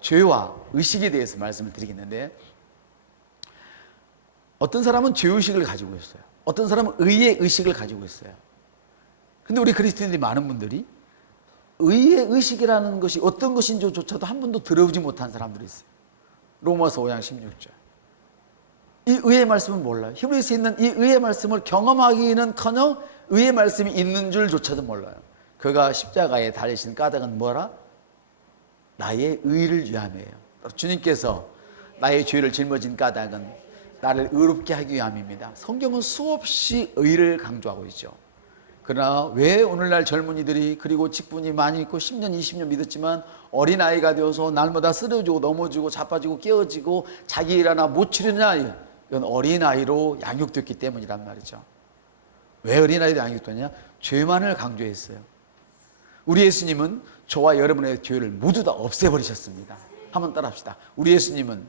죄와 의식에 대해서 말씀을 드리겠는데, 어떤 사람은 죄의식을 가지고 있어요. 어떤 사람은 의의 의식을 가지고 있어요. 근데 우리 그리스도인들이 많은 분들이 의의 의식이라는 것이 어떤 것인지조차도 한 번도 들어보지 못한 사람들이 있어요. 로마서 5장 16절. 이 의의 말씀은 몰라요. 히브리서에 있는 이 의의 말씀을 경험하기는커녕 의의 말씀이 있는 줄조차도 몰라요. 그가 십자가에 달리신 까닭은 뭐라? 나의 의를 위함이에요. 주님께서 나의 죄를 짊어진 까닭은 나를 의롭게 하기 위함입니다. 성경은 수없이 의를 강조하고 있죠. 그러나 왜 오늘날 젊은이들이, 그리고 직분이 많이 있고 10년 20년 믿었지만 어린아이가 되어서 날마다 쓰러지고 넘어지고 자빠지고 깨어지고 자기 일 하나 못 치르냐? 이건 어린아이로 양육됐기 때문이란 말이죠. 왜 어린아이로 양육됐냐? 죄만을 강조했어요. 우리 예수님은 저와 여러분의 죄를 모두 다 없애버리셨습니다. 한번 따라합시다. 우리 예수님은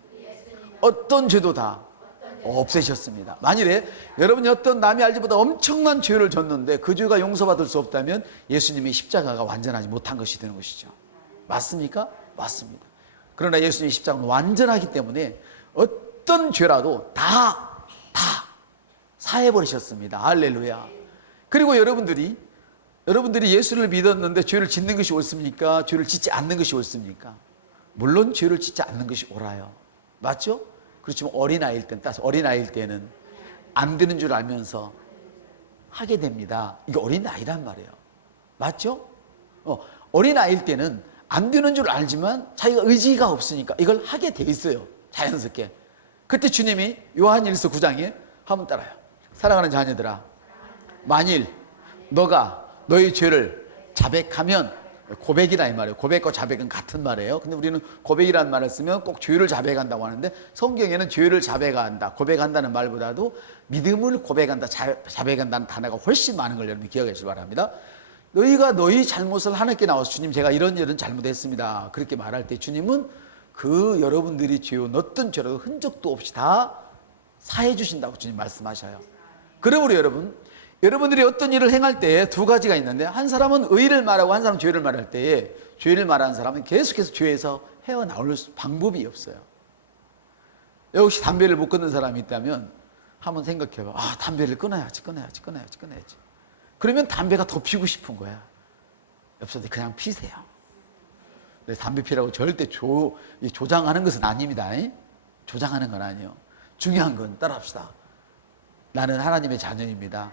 어떤 죄도 다 없애셨습니다. 만일에 여러분이 어떤 남이 알지보다 엄청난 죄를 졌는데 그 죄가 용서받을 수 없다면 예수님의 십자가가 완전하지 못한 것이 되는 것이죠. 맞습니까? 맞습니다. 그러나 예수님의 십자가는 완전하기 때문에 어떤 죄라도 다 사해버리셨습니다. 할렐루야. 그리고 여러분들이 예수를 믿었는데 죄를 짓는 것이 옳습니까? 죄를 짓지 않는 것이 옳습니까? 물론 죄를 짓지 않는 것이 옳아요. 맞죠? 그렇지만 어린아이일 때는 안 되는 줄 알면서 하게 됩니다. 이게 어린아이란 말이에요. 맞죠? 어린아이일 때는 안 되는 줄 알지만 자기가 의지가 없으니까 이걸 하게 돼 있어요. 자연스럽게. 그때 주님이 요한일서 9장에 한번 따라요. 사랑하는 자녀들아, 만일 너가 너의 죄를 자백하면, 고백이라 이 말이에요. 고백과 자백은 같은 말이에요. 근데 우리는 고백이라는 말을 쓰면 꼭 죄를 자백한다고 하는데, 성경에는 죄를 자백한다, 고백한다는 말보다도 믿음을 고백한다, 자백한다는 단어가 훨씬 많은 걸 여러분이 기억하시기 바랍니다. 너희가 너희 잘못을 하나님께 나와서 주님 제가 이런 잘못했습니다 그렇게 말할 때 주님은 그 여러분들이 죄온 어떤 죄라도 흔적도 없이 다 사해 주신다고 주님 말씀하셔요. 그러므로 여러분들이 어떤 일을 행할 때에 두 가지가 있는데, 한 사람은 의를 말하고 한 사람은 죄를 말할 때에 죄를 말하는 사람은 계속해서 죄에서 헤어나올 방법이 없어요. 혹시 담배를 못 끊는 사람이 있다면 한번 생각해봐. 담배를 끊어야지. 그러면 담배가 더 피우고 싶은 거야. 옆사람들 그냥 피세요. 담배 피라고 절대 조장하는 것은 아닙니다. 조장하는 건 아니에요. 중요한 건 따라합시다. 나는 하나님의 자녀입니다.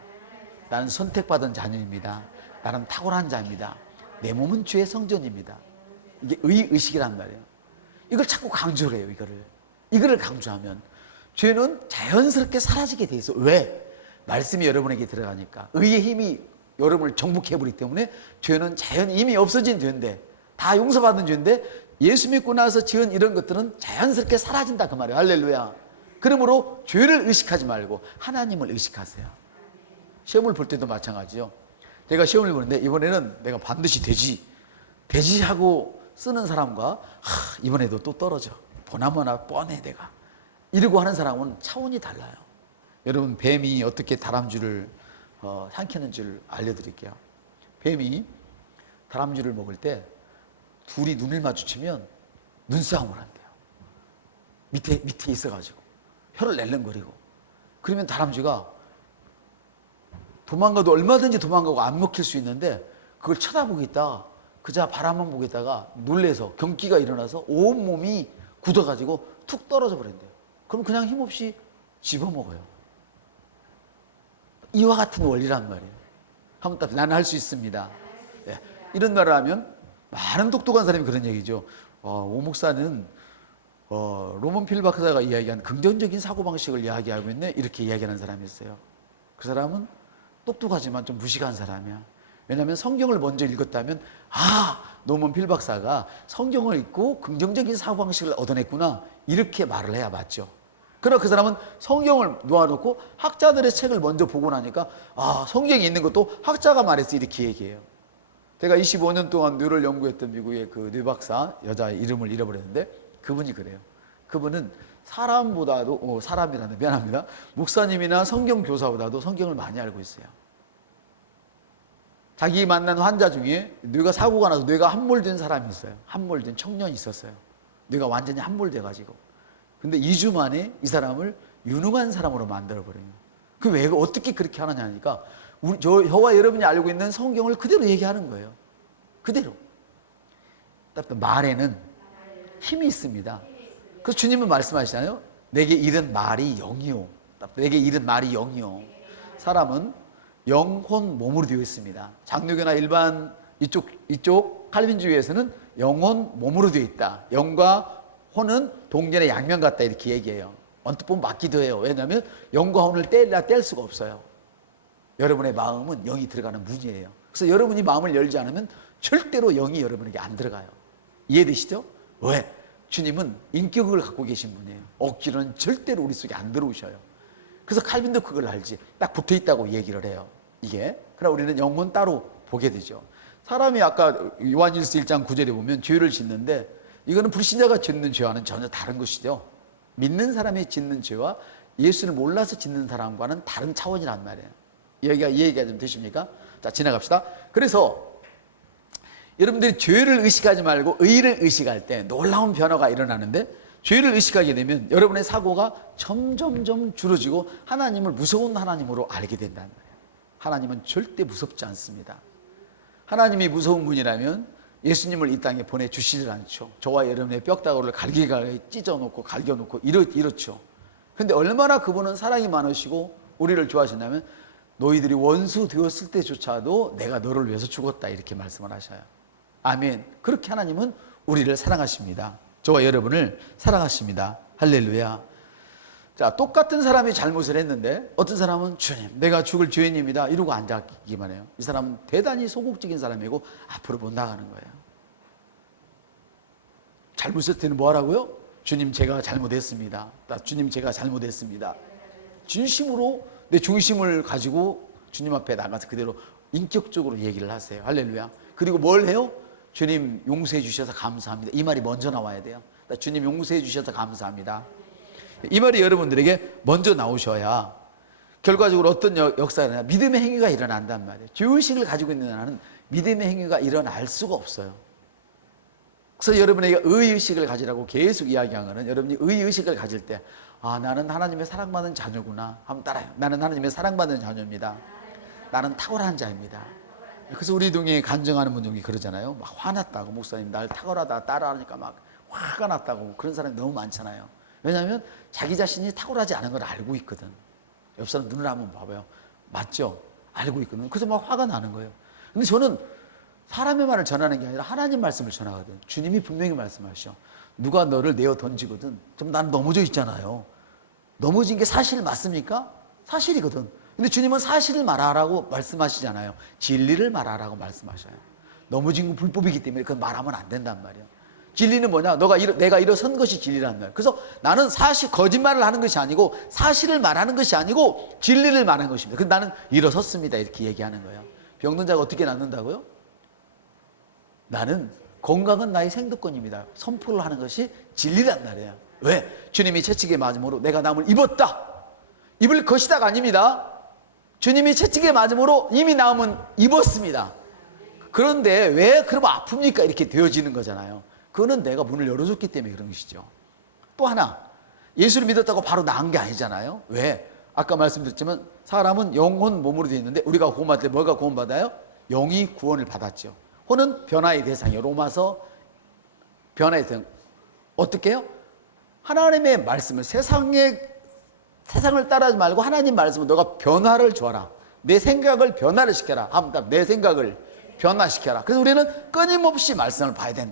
나는 선택받은 자녀입니다. 나는 탁월한 자입니다. 내 몸은 주의 성전입니다. 이게 의식이란 말이에요. 이걸 자꾸 강조를 해요. 이거를 강조하면 죄는 자연스럽게 사라지게 돼 있어. 왜? 말씀이 여러분에게 들어가니까. 의의 힘이 여러분을 정복해버리기 때문에 죄는 자연히 이미 없어진 죄인데, 다 용서받은 죄인데, 예수 믿고 나서 지은 이런 것들은 자연스럽게 사라진다 그 말이에요. 할렐루야. 그러므로 죄를 의식하지 말고 하나님을 의식하세요. 시험을 볼 때도 마찬가지죠. 제가 시험을 보는데 이번에는 내가 반드시 되지 하고 쓰는 사람과 이번에도 또 떨어져. 보나마나 뻔해 내가. 이러고 하는 사람은 차원이 달라요. 여러분, 뱀이 어떻게 다람쥐를 삼키는 줄 알려드릴게요. 뱀이 다람쥐를 먹을 때 둘이 눈을 마주치면 눈싸움을 한대요. 밑에 있어가지고 혀를 낼름거리고. 그러면 다람쥐가 도망가도 얼마든지 도망가고 안 먹힐 수 있는데, 그걸 쳐다보고 있다가 그저 바라만 보고 있다가 놀래서 경기가 일어나서 온몸이 굳어가지고 툭 떨어져 버린대요. 그럼 그냥 힘없이 집어먹어요. 이와 같은 원리란 말이에요. 한번 답, 나는 할 수 있습니다. 네. 이런 말을 하면 많은 똑똑한 사람이 그런 얘기죠. 오 목사는 로먼 필 박사가 이야기한 긍정적인 사고방식을 이야기하고 있네, 이렇게 이야기하는 사람이 있어요. 그 사람은 똑똑하지만 좀 무식한 사람이야. 왜냐하면 성경을 먼저 읽었다면, 로먼 필 박사가 성경을 읽고 긍정적인 사고방식을 얻어냈구나, 이렇게 말을 해야 맞죠. 그러나 그 사람은 성경을 놓아놓고 학자들의 책을 먼저 보고 나니까 성경에 있는 것도 학자가 말했어, 이렇게 얘기해요. 제가 25년 동안 뇌를 연구했던 미국의 그 뇌 박사, 여자 이름을 잃어버렸는데 그분이 그래요. 그분은 사람이라는, 미안합니다, 목사님이나 성경 교사보다도 성경을 많이 알고 있어요. 자기 만난 환자 중에 뇌가 사고가 나서 뇌가 함몰된 사람이 있어요. 함몰된 청년이 있었어요. 뇌가 완전히 함몰돼가지고. 근데 2주 만에 이 사람을 유능한 사람으로 만들어버려요. 그 왜 어떻게 그렇게 하느냐 하니까 저와 여러분이 알고 있는 성경을 그대로 얘기하는 거예요. 그대로. 말에는 힘이 있습니다. 그래서 주님은 말씀하시잖아요. 내게 이른 말이 영이요. 내게 이른 말이 영이요. 사람은 영혼 몸으로 되어 있습니다. 장로교나 일반 이쪽 칼빈주의에서는 영혼 몸으로 되어 있다. 영과 혼은 동전의 양면 같다 이렇게 얘기해요. 언뜻 보면 맞기도 해요. 왜냐하면 영과 혼을 뗄 수가 없어요. 여러분의 마음은 영이 들어가는 문이에요. 그래서 여러분이 마음을 열지 않으면 절대로 영이 여러분에게 안 들어가요. 이해되시죠? 왜? 주님은 인격을 갖고 계신 분이에요. 억지로는 절대로 우리 속에 안 들어오셔요. 그래서 칼빈도 그걸 알지. 딱 붙어 있다고 얘기를 해요. 이게. 그러나 우리는 영혼 따로 보게 되죠. 사람이 아까 요한일서 1장 9절에 보면 죄를 짓는데 이거는 불신자가 짓는 죄와는 전혀 다른 것이죠. 믿는 사람이 짓는 죄와 예수를 몰라서 짓는 사람과는 다른 차원이란 말이에요. 이해가 좀 되십니까? 자, 지나갑시다. 그래서 여러분들이 죄를 의식하지 말고 의를 의식할 때 놀라운 변화가 일어나는데, 죄를 의식하게 되면 여러분의 사고가 점점점 줄어지고 하나님을 무서운 하나님으로 알게 된다는 거예요. 하나님은 절대 무섭지 않습니다. 하나님이 무서운 분이라면 예수님을 이 땅에 보내주시질 않죠. 저와 여러분의 뼈다구를 갈기갈기 찢어놓고 갈겨놓고 이렇죠. 그런데 얼마나 그분은 사랑이 많으시고 우리를 좋아하신다면 너희들이 원수 되었을 때조차도 내가 너를 위해서 죽었다 이렇게 말씀을 하셔요. 아멘. 그렇게 하나님은 우리를 사랑하십니다. 저와 여러분을 사랑하십니다. 할렐루야. 자, 똑같은 사람이 잘못을 했는데 어떤 사람은 주님 내가 죽을 죄인입니다 이러고 앉아있기만 해요. 이 사람은 대단히 소극적인 사람이고 앞으로 못 나가는 거예요. 잘못했을 때는 뭐 하라고요? 주님 제가 잘못했습니다. 주님 제가 잘못했습니다. 진심으로 내 중심을 가지고 주님 앞에 나가서 그대로 인격적으로 얘기를 하세요. 할렐루야. 그리고 뭘 해요? 주님 용서해 주셔서 감사합니다. 이 말이 먼저 나와야 돼요. 주님 용서해 주셔서 감사합니다. 이 말이 여러분들에게 먼저 나오셔야 결과적으로 어떤 역사가 일어나냐, 믿음의 행위가 일어난단 말이에요. 죄의식을 가지고 있는 나는 믿음의 행위가 일어날 수가 없어요. 그래서 여러분에게 의의식을 가지라고 계속 이야기한 거는, 여러분이 의의식을 가질 때 나는 하나님의 사랑받는 자녀구나 하면 따라요. 나는 하나님의 사랑받는 자녀입니다. 나는 탁월한 자입니다. 그래서 우리 동에 간증하는 분 중에 그러잖아요. 막 화났다고, 목사님 날 탁월하다 따라하니까 막 화가 났다고. 그런 사람이 너무 많잖아요. 왜냐하면 자기 자신이 탁월하지 않은 걸 알고 있거든. 옆 사람 눈을 한번 봐봐요. 맞죠? 알고 있거든. 그래서 막 화가 나는 거예요. 근데 저는 사람의 말을 전하는 게 아니라 하나님 말씀을 전하거든. 주님이 분명히 말씀하시죠. 누가 너를 내어 던지거든. 좀 나는 넘어져 있잖아요. 넘어진 게 사실 맞습니까? 사실이거든. 근데 주님은 사실을 말하라고 말씀하시잖아요. 진리를 말하라고 말씀하셔요. 넘어진 건 불법이기 때문에 그건 말하면 안 된단 말이에요. 진리는 뭐냐? 내가 일어선 것이 진리란 말이에요. 그래서 나는 거짓말을 하는 것이 아니고 사실을 말하는 것이 아니고 진리를 말하는 것입니다. 그래서 나는 일어섰습니다. 이렇게 얘기하는 거예요. 병든 자가 어떻게 낫는다고요? 나는 건강은 나의 생도권입니다. 선포를 하는 것이 진리란 말이에요. 왜? 주님이 채찍에 맞음으로 내가 나음을 입었다. 입을 것이다가 아닙니다. 주님이 채찍에 맞음으로 이미 나음은 입었습니다. 그런데 왜 그러면 아픕니까? 이렇게 되어지는 거잖아요. 그거는 내가 문을 열어줬기 때문에 그런 것이죠. 또 하나, 예수를 믿었다고 바로 나은 게 아니잖아요. 왜? 아까 말씀드렸지만 사람은 영혼 몸으로 되어 있는데 우리가 구원받을 때 뭐가 구원받아요? 영이 구원을 받았죠. 혼은 변화의 대상이에요. 로마서 변화의 대상. 어떻게 해요? 하나님의 말씀을 세상을 따라하지 말고 하나님 말씀을 너가 변화를 줘라. 내 생각을 변화를 시켜라. 내 생각을 변화시켜라. 그래서 우리는 끊임없이 말씀을 봐야 된다.